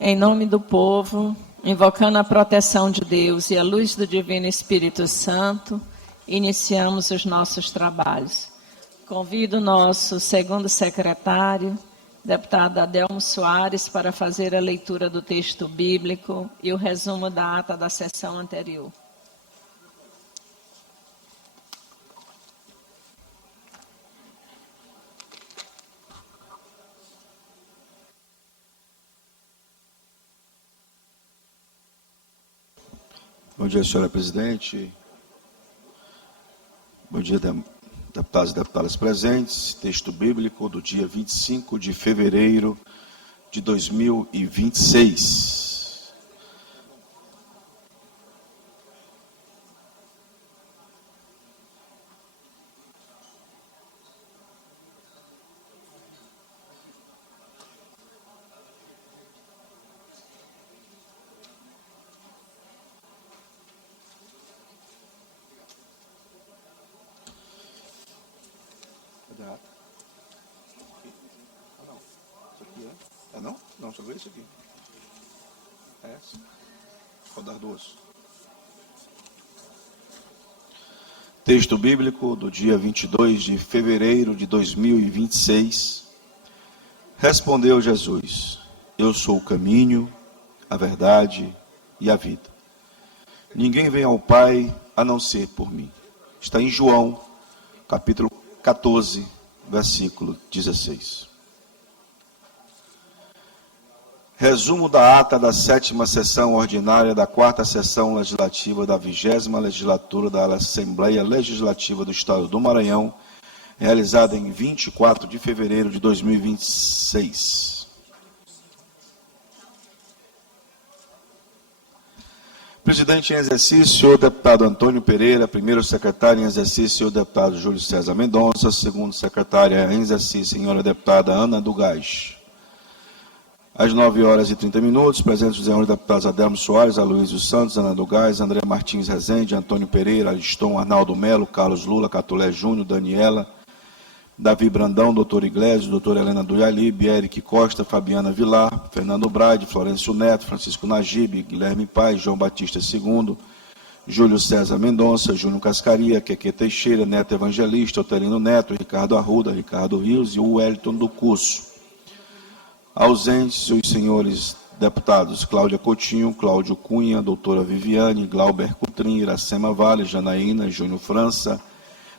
Em nome do povo, invocando a proteção de Deus e a luz do Divino Espírito Santo, iniciamos os nossos trabalhos. Convido o nosso segundo secretário, deputado Adelmo Soares, para fazer a leitura do texto bíblico e o resumo da ata da sessão anterior. Bom dia, senhora presidente. Bom dia, deputados e deputadas presentes. Texto bíblico do dia 25 de fevereiro de 2026. Não, só veio isso aqui. Essa. Rodar duas. Texto bíblico do dia 22 de fevereiro de 2026. Respondeu Jesus: Eu sou o caminho, a verdade e a vida. Ninguém vem ao Pai a não ser por mim. Está em João, capítulo 14, versículo 16. Resumo da ata da 7ª sessão ordinária da 4ª sessão legislativa da 20ª legislatura da Assembleia Legislativa do Estado do Maranhão, realizada em 24 de fevereiro de 2026. Presidente em exercício, o deputado Antônio Pereira. Primeiro secretário em exercício, o deputado Júlio César Mendonça. Segundo secretária em exercício, senhora deputada Ana do Gás. Às 9h30, presentes os senhores deputados Adelmo Soares, Aloysio Santos, Ana do Gás, André Martins Rezende, Antônio Pereira, Ariston, Arnaldo Melo, Carlos Lula, Catulé Júnior, Daniela, Davi Brandão, doutor Iglesias, doutora Helena Duyalib, Eric Costa, Fabiana Vilar, Fernando Brade, Florencio Neto, Francisco Najib, Guilherme Paz, João Batista II, Júlio César Mendonça, Júnior Cascaria, Queque Teixeira, Neto Evangelista, Otelino Neto, Ricardo Arruda, Ricardo Rios e o Wellington do Curso. Ausentes os senhores deputados Cláudia Coutinho, Cláudio Cunha, doutora Viviane, Glauber Coutrin, Iracema Vale, Janaína, Júnior França,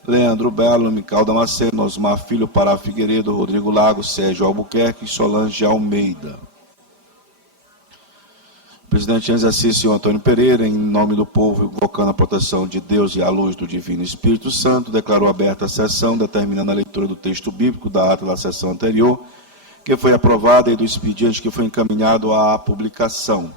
Leandro Belo, Mical Damasceno, Osmar Filho, Pará Figueiredo, Rodrigo Lago, Sérgio Albuquerque e Solange Almeida. Presidente em exercício, Antônio Pereira, em nome do povo, invocando a proteção de Deus e a luz do Divino Espírito Santo, declarou aberta a sessão, determinando a leitura do texto bíblico da ata da sessão anterior, que foi aprovada, e do expediente que foi encaminhado à publicação.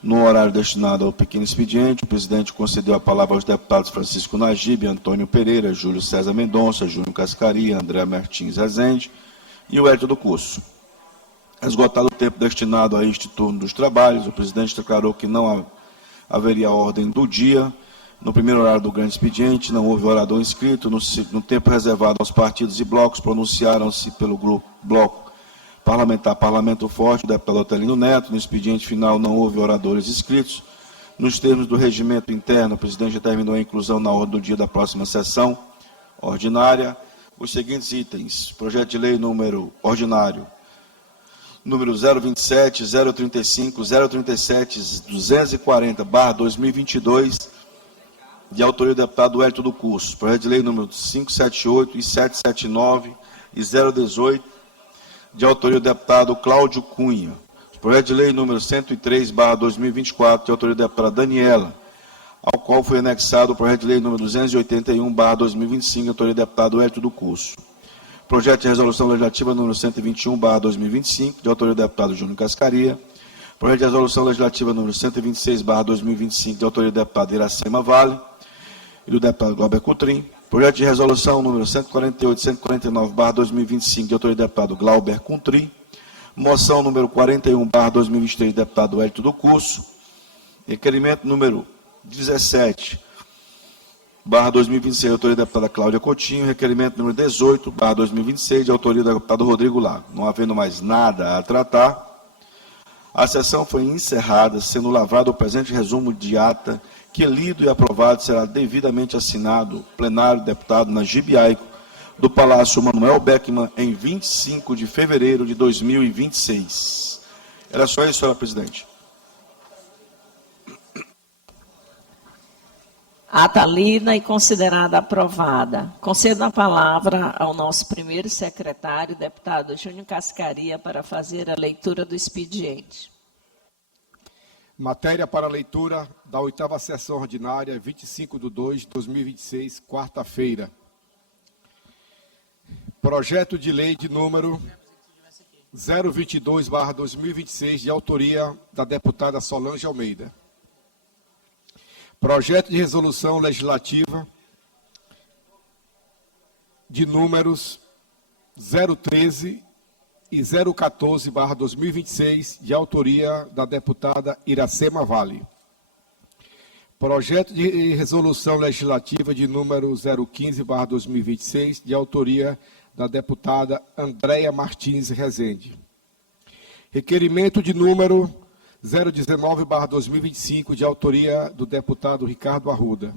No horário destinado ao pequeno expediente, o presidente concedeu a palavra aos deputados Francisco Najib, Antônio Pereira, Júlio César Mendonça, Júnior Cascaria, André Martins Rezende e o Wellington do Curso. Esgotado o tempo destinado a este turno dos trabalhos, o presidente declarou que não haveria ordem do dia. No primeiro horário do grande expediente, não houve orador inscrito. No tempo reservado aos partidos e blocos, pronunciaram-se pelo bloco parlamentar Parlamento Forte, o deputado Otelino Neto. No expediente final, não houve oradores inscritos. Nos termos do regimento interno, o presidente determinou a inclusão na ordem do dia da próxima sessão ordinária os seguintes itens: projeto de lei número ordinário número 027, 035, 037, 240/2022, de autoria do deputado Wellington do Curso. Projeto de lei número 578 e 779 e 018, de autoria do deputado Cláudio Cunha. Projeto de lei número 103/2024, de autoria da deputada Daniela, ao qual foi anexado o projeto de lei número 281/2025, de autoria do deputado Wellington do Curso. Projeto de resolução legislativa número 121/2025, de autoria do deputado Júnior Cascaria. Projeto de resolução legislativa número 126/2025, de autoria do deputado Iracema Vale e do deputado Glauber Coutrin. Projeto de resolução número 148 e 149/2025, de autoria do deputado Glauber Coutrin. Moção número 41/2023, do deputado Wellington do Curso. Requerimento número 17/2026, de autoria da deputada Cláudia Coutinho. Requerimento número 18/2026, de autoria do deputado Rodrigo Lago. Não havendo mais nada a tratar, A sessão foi encerrada, sendo lavrado o presente resumo de ata, que lido e aprovado será devidamente assinado, plenário deputado Najib Aico, do Palácio Manuel Beckmann, em 25 de fevereiro de 2026. Era só isso, senhora presidente. Ata lida e considerada aprovada. Concedo a palavra ao nosso primeiro secretário, deputado Júnior Cascaria, para fazer a leitura do expediente. Matéria para leitura da 8ª sessão ordinária, 25/2/2026, quarta-feira. Projeto de lei de número 022/2026, de autoria da deputada Solange Almeida. Projeto de resolução legislativa de números 013 e 014/2026, de autoria da deputada Iracema Vale. Projeto de resolução legislativa de número 015/2026, de autoria da deputada Andréia Martins Rezende. Requerimento de número 019/2025, de autoria do deputado Ricardo Arruda.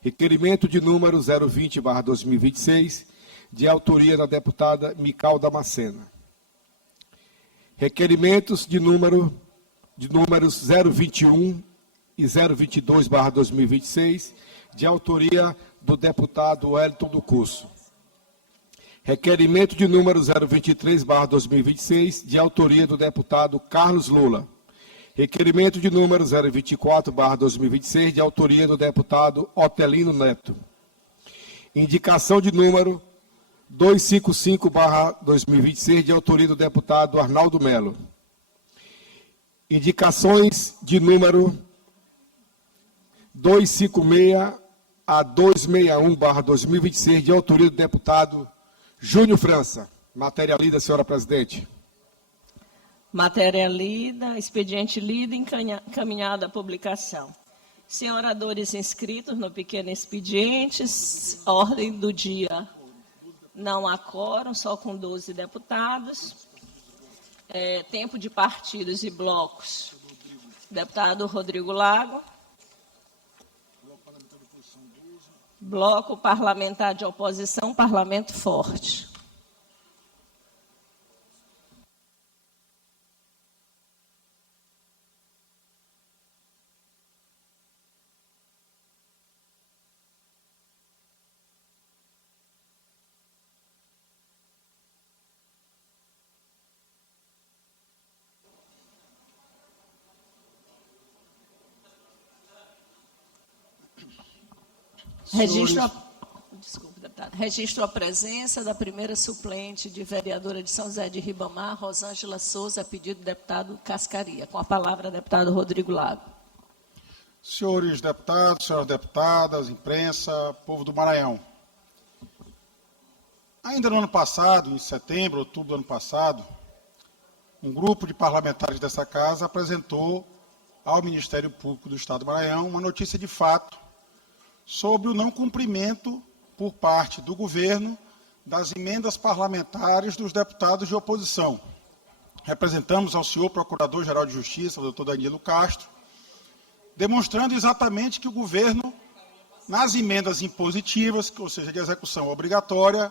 Requerimento de número 020/2026, de autoria da deputada Mical Damascena. Requerimentos de números 021 e 022/2026, de autoria do deputado Wellington do Curso. Requerimento de número 023/2026, de autoria do deputado Carlos Lula. Requerimento de número 024/2026, de autoria do deputado Otelino Neto. Indicação de número 255/2026, de autoria do deputado Arnaldo Melo. Indicações de número 256 a 261/2026, de autoria do deputado Júnior França. Matéria lida, senhora presidente. Matéria lida, expediente lido e encaminhada à publicação. Sem oradores inscritos no pequeno expediente, ordem do dia. Não há quórum, só com 12 deputados. Tempo de partidos e blocos. Deputado Rodrigo Lago. Bloco parlamentar de oposição, Parlamento Forte. Registro a presença da primeira suplente de vereadora de São José de Ribamar, Rosângela Souza, a pedido do deputado Cascaria. Com a palavra, deputado Rodrigo Lago. Senhores deputados, senhoras deputadas, imprensa, povo do Maranhão. Ainda no ano passado, em setembro, outubro do ano passado, um grupo de parlamentares dessa casa apresentou ao Ministério Público do Estado do Maranhão uma notícia de fato sobre o não cumprimento por parte do governo das emendas parlamentares dos deputados de oposição. Representamos ao senhor Procurador-Geral de Justiça, o doutor Danilo Castro, demonstrando exatamente que o governo, nas emendas impositivas, ou seja, de execução obrigatória,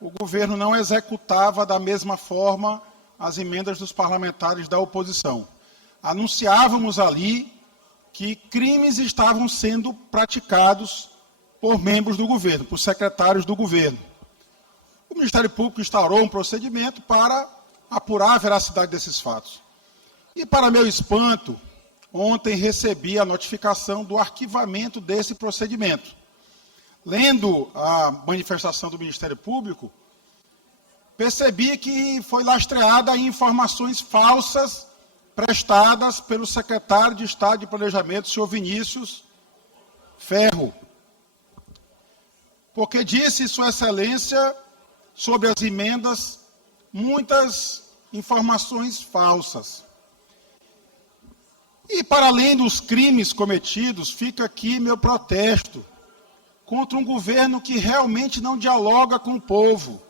o governo não executava da mesma forma as emendas dos parlamentares da oposição. Anunciávamos ali que crimes estavam sendo praticados por membros do governo, por secretários do governo. O Ministério Público instaurou um procedimento para apurar a veracidade desses fatos. E, para meu espanto, ontem recebi a notificação do arquivamento desse procedimento. Lendo a manifestação do Ministério Público, percebi que foi lastreada em informações falsas prestadas pelo secretário de Estado de Planejamento, senhor Vinícius Ferro, porque disse Sua Excelência sobre as emendas muitas informações falsas. E, para além dos crimes cometidos, fica aqui meu protesto contra um governo que realmente não dialoga com o povo,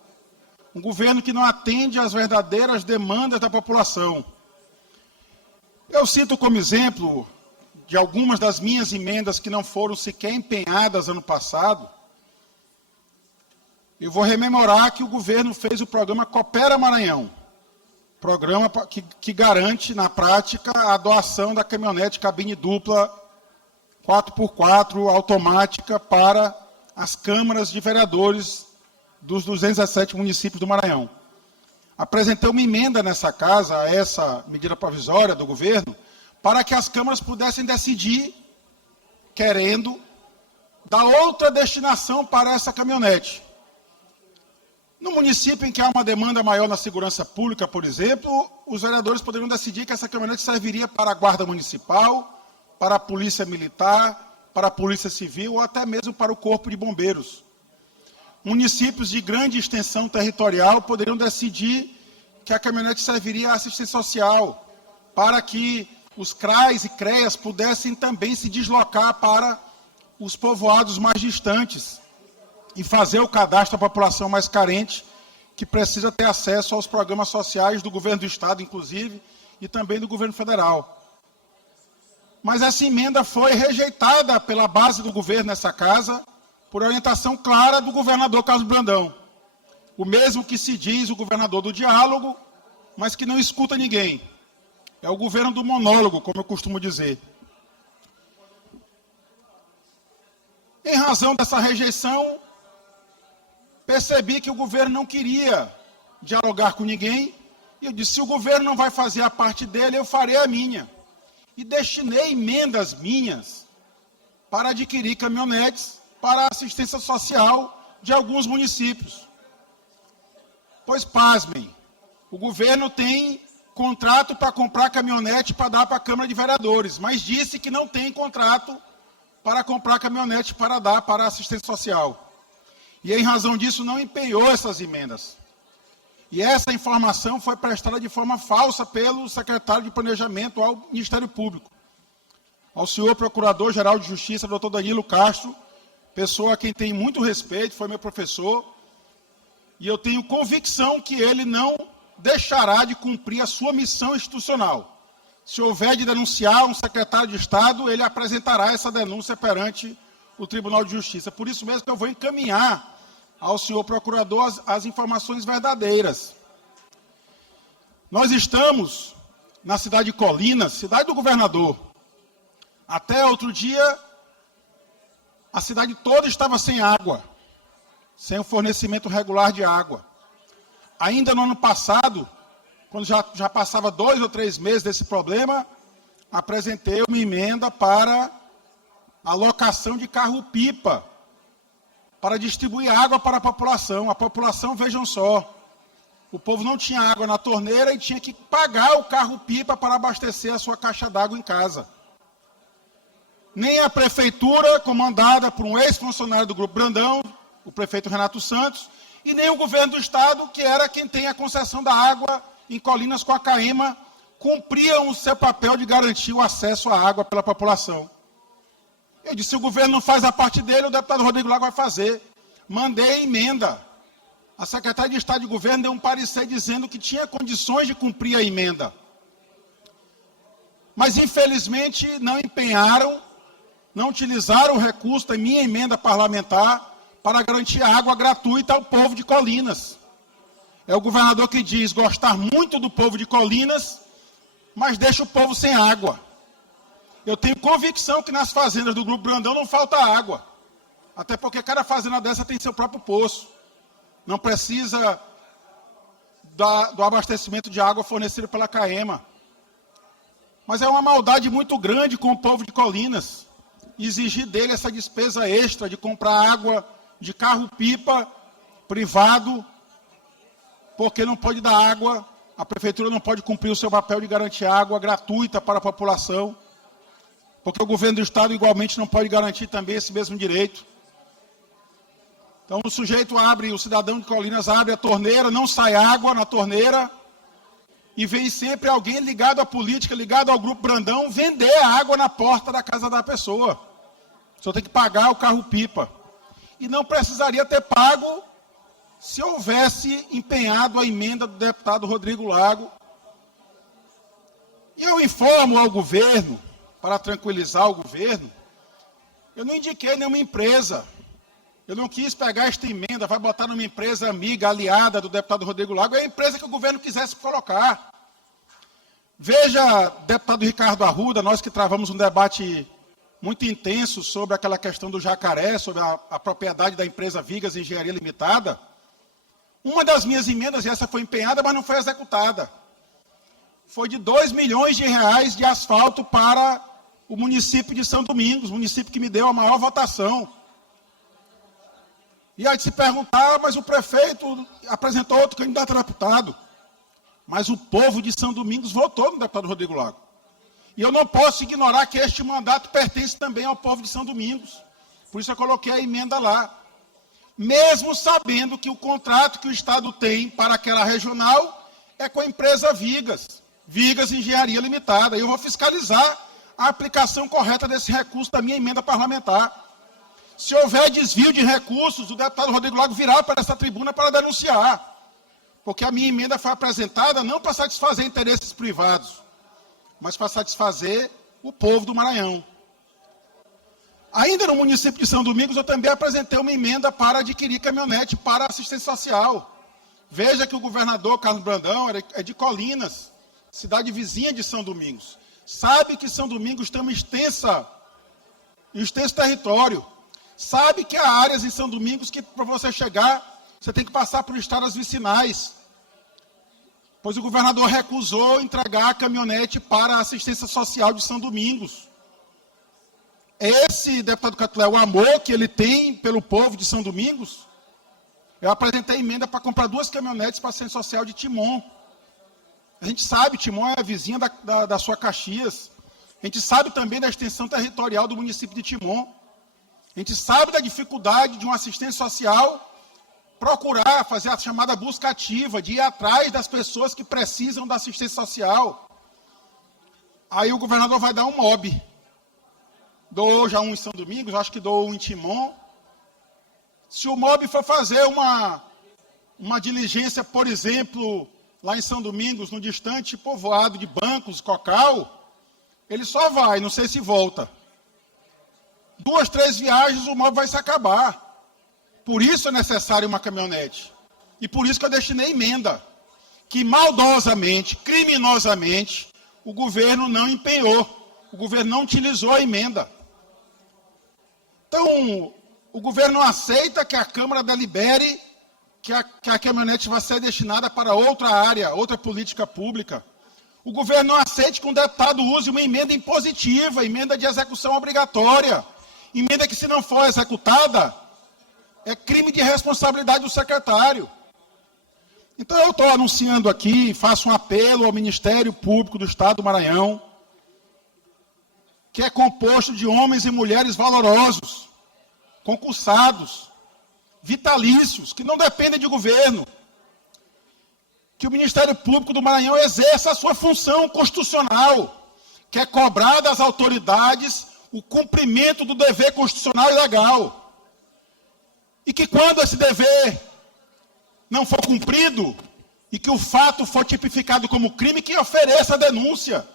um governo que não atende às verdadeiras demandas da população. Eu cito como exemplo de algumas das minhas emendas que não foram sequer empenhadas ano passado. Eu vou rememorar que o governo fez o programa Coopera Maranhão, programa que garante, na prática, a doação da caminhonete cabine dupla 4x4 automática para as câmaras de vereadores dos 217 municípios do Maranhão. Apresentei uma emenda nessa casa, a essa medida provisória do governo, para que as câmaras pudessem decidir, querendo, dar outra destinação para essa caminhonete. No município em que há uma demanda maior na segurança pública, por exemplo, os vereadores poderiam decidir que essa caminhonete serviria para a Guarda Municipal, para a Polícia Militar, para a Polícia Civil ou até mesmo para o Corpo de Bombeiros. Municípios de grande extensão territorial poderiam decidir que a caminhonete serviria à assistência social, para que os CRAs e CREAs pudessem também se deslocar para os povoados mais distantes e fazer o cadastro da população mais carente, que precisa ter acesso aos programas sociais do governo do Estado, inclusive, e também do governo federal. Mas essa emenda foi rejeitada pela base do governo nessa casa, por orientação clara do governador Carlos Brandão. O mesmo que se diz o governador do diálogo, mas que não escuta ninguém. É o governo do monólogo, como eu costumo dizer. Em razão dessa rejeição, percebi que o governo não queria dialogar com ninguém, e eu disse, se o governo não vai fazer a parte dele, eu farei a minha. E destinei emendas minhas para adquirir caminhonetes para a assistência social de alguns municípios. Pois, pasmem, o governo tem contrato para comprar caminhonete para dar para a Câmara de Vereadores, mas disse que não tem contrato para comprar caminhonete para dar para a assistência social. E, em razão disso, não empenhou essas emendas. E essa informação foi prestada de forma falsa pelo secretário de Planejamento ao Ministério Público, ao senhor Procurador-Geral de Justiça, doutor Danilo Castro, pessoa a quem tenho muito respeito, foi meu professor, e eu tenho convicção que ele não deixará de cumprir a sua missão institucional. Se houver de denunciar um secretário de Estado, ele apresentará essa denúncia perante o Tribunal de Justiça. Por isso mesmo que eu vou encaminhar ao senhor procurador as informações verdadeiras. Nós estamos na cidade de Colinas, cidade do governador. Até outro dia, a cidade toda estava sem água, sem o fornecimento regular de água. Ainda no ano passado, quando já passava 2 ou 3 meses desse problema, apresentei uma emenda para a locação de carro-pipa, para distribuir água para a população. A população, vejam só, o povo não tinha água na torneira e tinha que pagar o carro-pipa para abastecer a sua caixa d'água em casa. Nem a prefeitura, comandada por um ex-funcionário do Grupo Brandão, o prefeito Renato Santos, e nem o governo do Estado, que era quem tem a concessão da água em Colinas com a CAEMA, cumpriam o seu papel de garantir o acesso à água pela população. Eu disse, se o governo não faz a parte dele, o deputado Rodrigo Lago vai fazer. Mandei emenda. A secretária de Estado de Governo deu um parecer dizendo que tinha condições de cumprir a emenda. Mas, infelizmente, não empenharam, não utilizaram o recurso da minha emenda parlamentar para garantir água gratuita ao povo de Colinas. É o governador que diz gostar muito do povo de Colinas, mas deixa o povo sem água. Eu tenho convicção que nas fazendas do Grupo Brandão não falta água. Até porque cada fazenda dessa tem seu próprio poço. Não precisa do abastecimento de água fornecido pela CAEMA. Mas é uma maldade muito grande com o povo de Colinas exigir dele essa despesa extra de comprar água de carro-pipa privado, porque não pode dar água, a prefeitura não pode cumprir o seu papel de garantir água gratuita para a população, porque o governo do Estado igualmente não pode garantir também esse mesmo direito. Então o sujeito abre, o cidadão de Colinas abre a torneira, não sai água na torneira, e vem sempre alguém ligado à política, ligado ao Grupo Brandão, vender a água na porta da casa da pessoa. Só tem que pagar o carro-pipa. E não precisaria ter pago se houvesse empenhado a emenda do deputado Rodrigo Lago. E eu informo ao governo, para tranquilizar o governo, eu não indiquei nenhuma empresa. Eu não quis pegar esta emenda, vai botar numa empresa amiga, aliada do deputado Rodrigo Lago, é a empresa que o governo quisesse colocar. Veja, deputado Ricardo Arruda, nós que travamos um debate muito intenso sobre aquela questão do jacaré, sobre a propriedade da empresa Vigas Engenharia Limitada. Uma das minhas emendas, e essa foi empenhada, mas não foi executada, foi de 2 milhões de reais de asfalto para o município de São Domingos, município que me deu a maior votação. E aí de se perguntar, mas o prefeito apresentou outro candidato a deputado. Mas o povo de São Domingos votou no deputado Rodrigo Lago. E eu não posso ignorar que este mandato pertence também ao povo de São Domingos. Por isso eu coloquei a emenda lá. Mesmo sabendo que o contrato que o Estado tem para aquela regional é com a empresa Vigas Engenharia Limitada. E eu vou fiscalizar a aplicação correta desse recurso da minha emenda parlamentar. Se houver desvio de recursos, o deputado Rodrigo Lago virá para essa tribuna para denunciar. Porque a minha emenda foi apresentada não para satisfazer interesses privados, mas para satisfazer o povo do Maranhão. Ainda no município de São Domingos, eu também apresentei uma emenda para adquirir caminhonete para assistência social. Veja que o governador Carlos Brandão é de Colinas, cidade vizinha de São Domingos. Sabe que São Domingos tem um extenso território. Sabe que há áreas em São Domingos que, para você chegar, você tem que passar por estradas vicinais. Pois o governador recusou entregar a caminhonete para a assistência social de São Domingos. Esse deputado Catulé, o amor que ele tem pelo povo de São Domingos, eu apresentei emenda para comprar 2 caminhonetes para a assistência social de Timon. A gente sabe, Timon é a vizinha da sua Caxias. A gente sabe também da extensão territorial do município de Timon. A gente sabe da dificuldade de uma assistência social procurar fazer a chamada busca ativa, de ir atrás das pessoas que precisam da assistência social. Aí o governador vai dar um mob. Doou já um em São Domingos, acho que doou um em Timon. Se o mob for fazer uma diligência, por exemplo, lá em São Domingos, no distante povoado de Bancos, Cocal, ele só vai, não sei se volta. 2, 3 viagens, o mob vai se acabar. Por isso é necessário uma caminhonete. E por isso que eu destinei emenda, que maldosamente, criminosamente, o governo não empenhou. O governo não utilizou a emenda. Então, o governo não aceita que a Câmara delibere que a caminhonete vai ser destinada para outra área, outra política pública. O governo não aceita que um deputado use uma emenda impositiva, emenda de execução obrigatória. Emenda que, se não for executada, é crime de responsabilidade do secretário. Então, eu estou anunciando aqui, faço um apelo ao Ministério Público do Estado do Maranhão, que é composto de homens e mulheres valorosos, concursados, vitalícios, que não dependem de governo, que o Ministério Público do Maranhão exerça a sua função constitucional, que é cobrar das autoridades o cumprimento do dever constitucional e legal. E que quando esse dever não for cumprido, e que o fato for tipificado como crime, que ofereça a denúncia.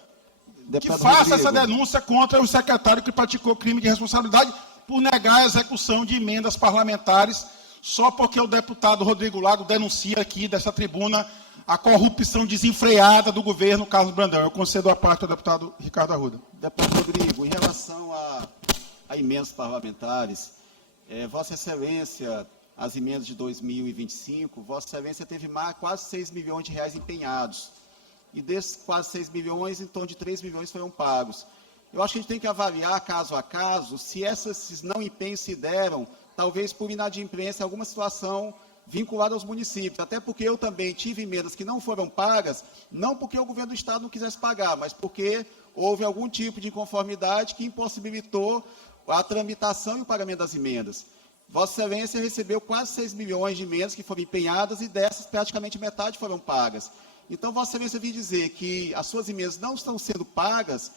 Que faça essa denúncia contra o secretário que praticou crime de responsabilidade por negar a execução de emendas parlamentares, só porque o deputado Rodrigo Lago denuncia aqui dessa tribuna a corrupção desenfreada do governo Carlos Brandão. Eu concedo a parte ao deputado Ricardo Arruda. Deputado Rodrigo, em relação a emendas parlamentares, Vossa Excelência, as emendas de 2025, Vossa Excelência teve quase 6 milhões de reais empenhados. E desses quase 6 milhões, em torno de 3 milhões foram pagos. Eu acho que a gente tem que avaliar, caso a caso, se esses não empenhos se deram, talvez por inadimplência, alguma situação vinculada aos municípios. Até porque eu também tive emendas que não foram pagas, não porque o governo do Estado não quisesse pagar, mas porque houve algum tipo de inconformidade que impossibilitou a tramitação e o pagamento das emendas. Vossa Excelência recebeu quase 6 milhões de emendas que foram empenhadas e dessas praticamente metade foram pagas. Então, Vossa Excelência vem dizer que as suas emendas não estão sendo pagas,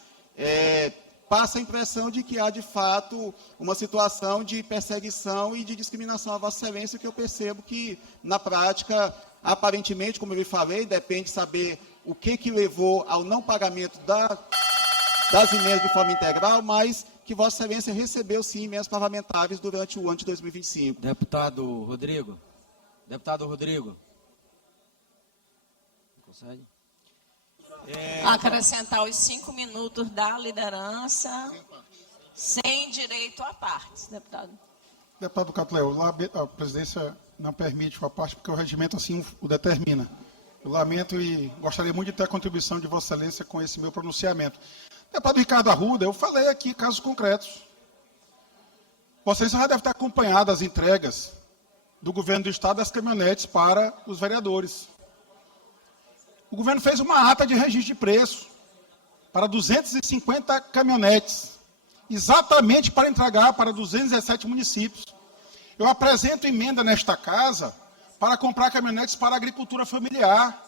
passa a impressão de que há, de fato, uma situação de perseguição e de discriminação a Vossa Excelência, que eu percebo que, na prática, aparentemente, como eu lhe falei, depende de saber o que levou ao não pagamento das emendas de forma integral, mas que Vossa Excelência recebeu, sim, emendas parlamentares durante o ano de 2025. Deputado Rodrigo. Deputado Rodrigo. Consegue? Acrescentar os 5 minutos da liderança, sem direito à parte, deputado. Deputado Catleo, a presidência não permite a parte porque o regimento assim o determina. Eu lamento e gostaria muito de ter a contribuição de Vossa Excelência com esse meu pronunciamento. Deputado Ricardo Arruda, eu falei aqui casos concretos. Vossa Excelência já deve ter acompanhado as entregas do governo do Estado das caminhonetes para os vereadores. O governo fez uma ata de registro de preço para 250 caminhonetes, exatamente para entregar para 217 municípios. Eu apresento emenda nesta casa para comprar caminhonetes para a agricultura familiar,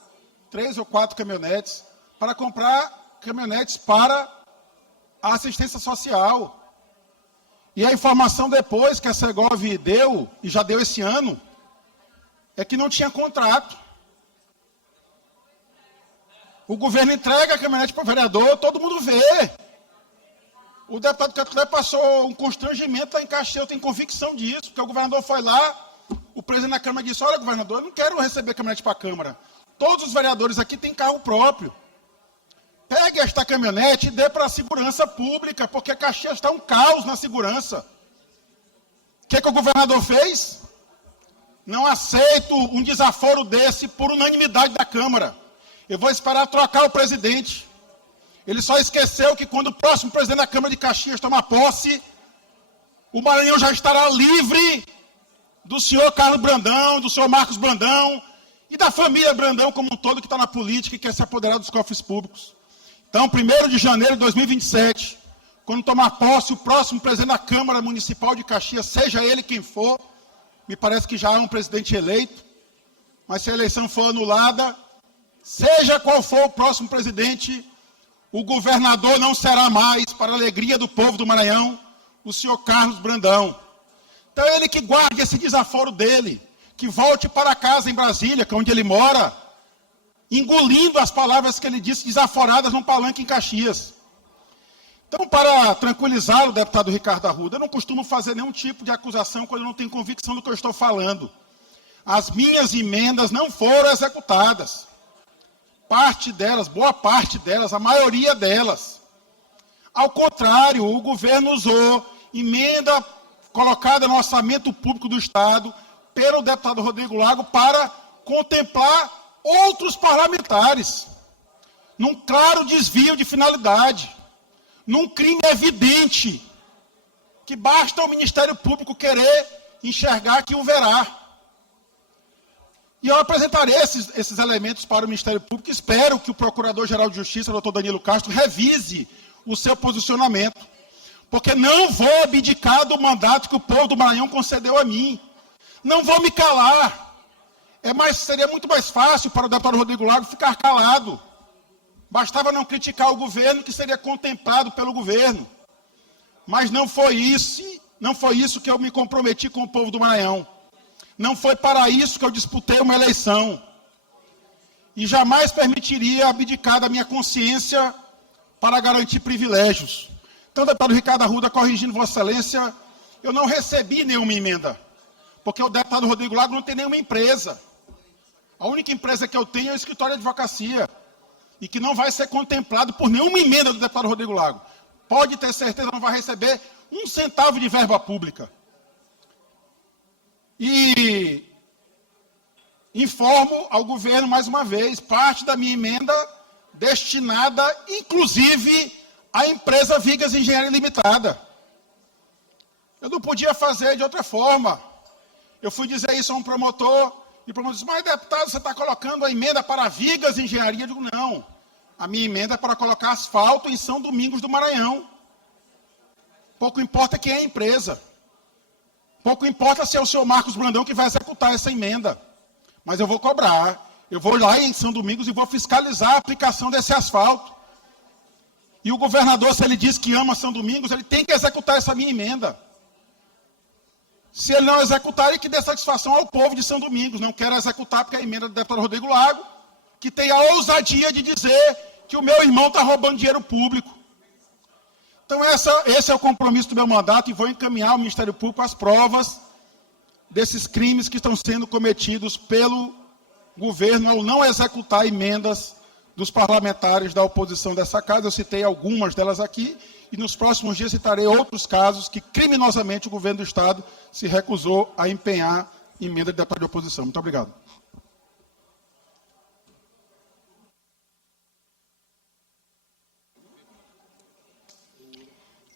3 ou 4 caminhonetes, para comprar caminhonetes para a assistência social. E a informação depois que a Segov deu, e já deu esse ano, é que não tinha contrato. O governo entrega a caminhonete para o vereador, todo mundo vê. O deputado Catlé passou um constrangimento lá em Caxias, eu tenho convicção disso, porque o governador foi lá, o presidente da Câmara disse, olha, governador, eu não quero receber caminhonete para a Câmara. Todos os vereadores aqui têm carro próprio. Pegue esta caminhonete e dê para a segurança pública, porque Caxias está um caos na segurança. O que o governador fez? Não aceito um desaforo desse por unanimidade da Câmara. Eu vou esperar trocar o presidente. Ele só esqueceu que quando o próximo presidente da Câmara de Caxias tomar posse, o Maranhão já estará livre do senhor Carlos Brandão, do senhor Marcos Brandão e da família Brandão como um todo que está na política e quer se apoderar dos cofres públicos. Então, 1º de janeiro de 2027, quando tomar posse o próximo presidente da Câmara Municipal de Caxias, seja ele quem for, me parece que já há um presidente eleito, mas se a eleição for anulada, seja qual for o próximo presidente, o governador não será mais, para a alegria do povo do Maranhão, o senhor Carlos Brandão. Então, ele que guarde esse desaforo dele, que volte para casa em Brasília, que é onde ele mora, engolindo as palavras que ele disse desaforadas num palanque em Caxias. Então, para tranquilizá-lo, deputado Ricardo Arruda, eu não costumo fazer nenhum tipo de acusação quando eu não tenho convicção do que eu estou falando. As minhas emendas não foram executadas. Parte delas, boa parte delas, a maioria delas. Ao contrário, o governo usou emenda colocada no orçamento público do Estado pelo deputado Rodrigo Lago para contemplar outros parlamentares, num claro desvio de finalidade, num crime evidente, que basta o Ministério Público querer enxergar que o verá. E eu apresentarei esses elementos para o Ministério Público. Espero que o Procurador-Geral de Justiça, doutor Danilo Castro, revise o seu posicionamento, porque não vou abdicar do mandato que o povo do Maranhão concedeu a mim. Não vou me calar. Seria muito mais fácil para o deputado Rodrigo Lago ficar calado. Bastava não criticar o governo, que seria contemplado pelo governo. Mas não foi isso que eu me comprometi com o povo do Maranhão. Não foi para isso que eu disputei uma eleição. E jamais permitiria abdicar da minha consciência para garantir privilégios. Então, deputado Ricardo Arruda, corrigindo Vossa Excelência, eu não recebi nenhuma emenda, porque o deputado Rodrigo Lago não tem nenhuma empresa. A única empresa que eu tenho é o escritório de advocacia, e que não vai ser contemplado por nenhuma emenda do deputado Rodrigo Lago. Pode ter certeza, não vai receber um centavo de verba pública. E informo ao governo, mais uma vez, parte da minha emenda destinada, inclusive, à empresa Vigas Engenharia Limitada. Eu não podia fazer de outra forma. Eu fui dizer isso a um promotor, e o promotor disse, mas deputado, você está colocando a emenda para Vigas Engenharia? Eu digo, não. A minha emenda é para colocar asfalto em São Domingos do Maranhão. Pouco importa quem é a empresa. Pouco importa se é o senhor Marcos Brandão que vai executar essa emenda. Mas eu vou cobrar. Eu vou lá em São Domingos e vou fiscalizar a aplicação desse asfalto. E o governador, se ele diz que ama São Domingos, ele tem que executar essa minha emenda. Se ele não executar, ele que dê satisfação ao povo de São Domingos. Não quero executar porque é a emenda do deputado Rodrigo Lago. que tem a ousadia de dizer que o meu irmão está roubando dinheiro público. Então, esse é o compromisso do meu mandato, e vou encaminhar ao Ministério Público as provas desses crimes que estão sendo cometidos pelo governo ao não executar emendas dos parlamentares da oposição dessa casa. Eu citei algumas delas aqui, e nos próximos dias citarei outros casos que, criminosamente, o governo do Estado se recusou a empenhar emenda de deputado de oposição. Muito obrigado.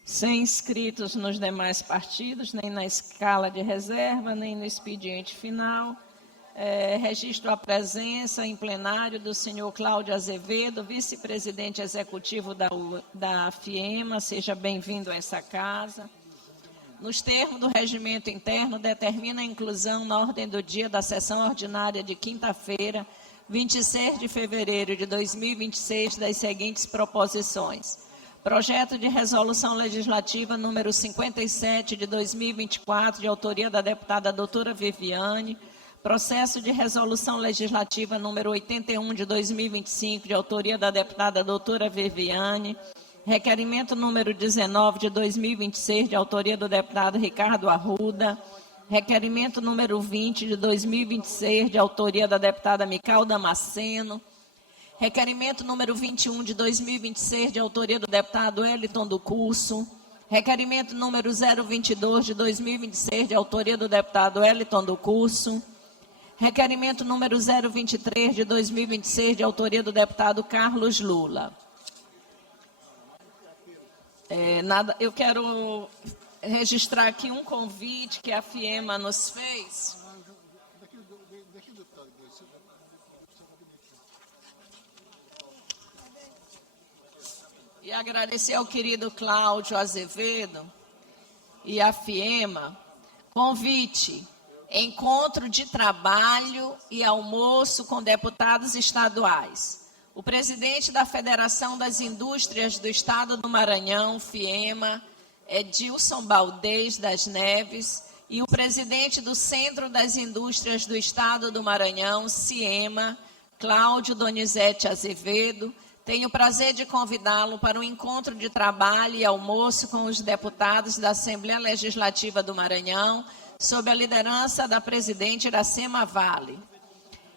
Sem inscritos nos demais partidos, nem na escala de reserva, nem no expediente final. Registro a presença em plenário do senhor Cláudio Azevedo, vice-presidente executivo da FIEMA. Seja bem-vindo a essa casa. Nos termos do regimento interno, determina a inclusão na ordem do dia da sessão ordinária de quinta-feira, 26 de fevereiro de 2026, das seguintes proposições. Projeto de resolução legislativa número 57 de 2024, de autoria da deputada doutora Viviane. Processo de resolução legislativa número 81 de 2025, de autoria da deputada doutora Viviane. Requerimento número 19 de 2026, de autoria do deputado Ricardo Arruda. Requerimento número 20 de 2026, de autoria da deputada Mical Damasceno. Requerimento número 21 de 2026, de autoria do deputado Eliton do Curso. Requerimento número 022 de 2026, de autoria do deputado Eliton do Curso. Requerimento número 023 de 2026, de autoria do deputado Carlos Lula. Eu quero registrar aqui um convite que a FIEMA nos fez. E agradecer ao querido Cláudio Azevedo e à FIEMA. Convite: encontro de trabalho e almoço com deputados estaduais. O presidente da Federação das Indústrias do Estado do Maranhão, FIEMA, Edilson Baldez das Neves, e o presidente do Centro das Indústrias do Estado do Maranhão, CIEMA, Cláudio Donizete Azevedo. Tenho o prazer de convidá-lo para um encontro de trabalho e almoço com os deputados da Assembleia Legislativa do Maranhão, sob a liderança da presidente Iracema Vale.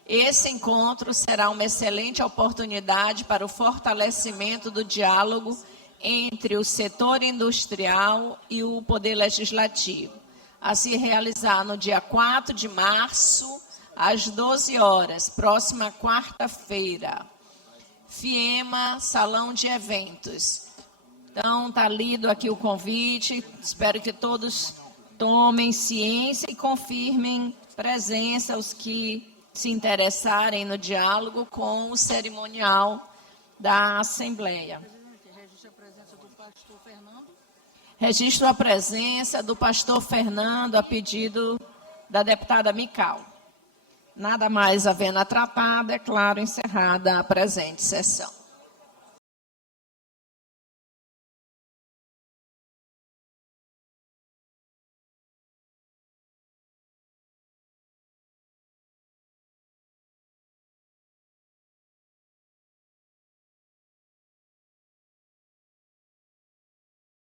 Esse encontro será uma excelente oportunidade para o fortalecimento do diálogo entre o setor industrial e o Poder Legislativo, a se realizar no dia 4 de março, às 12 horas, próxima quarta-feira. FIEMA, Salão de Eventos. Então, está lido aqui o convite. Espero que todos tomem ciência e confirmem presença os que se interessarem no diálogo com o cerimonial da Assembleia. Registro a presença do pastor Fernando a pedido da deputada Mical. Nada mais havendo a tratar, declaro encerrada a presente sessão.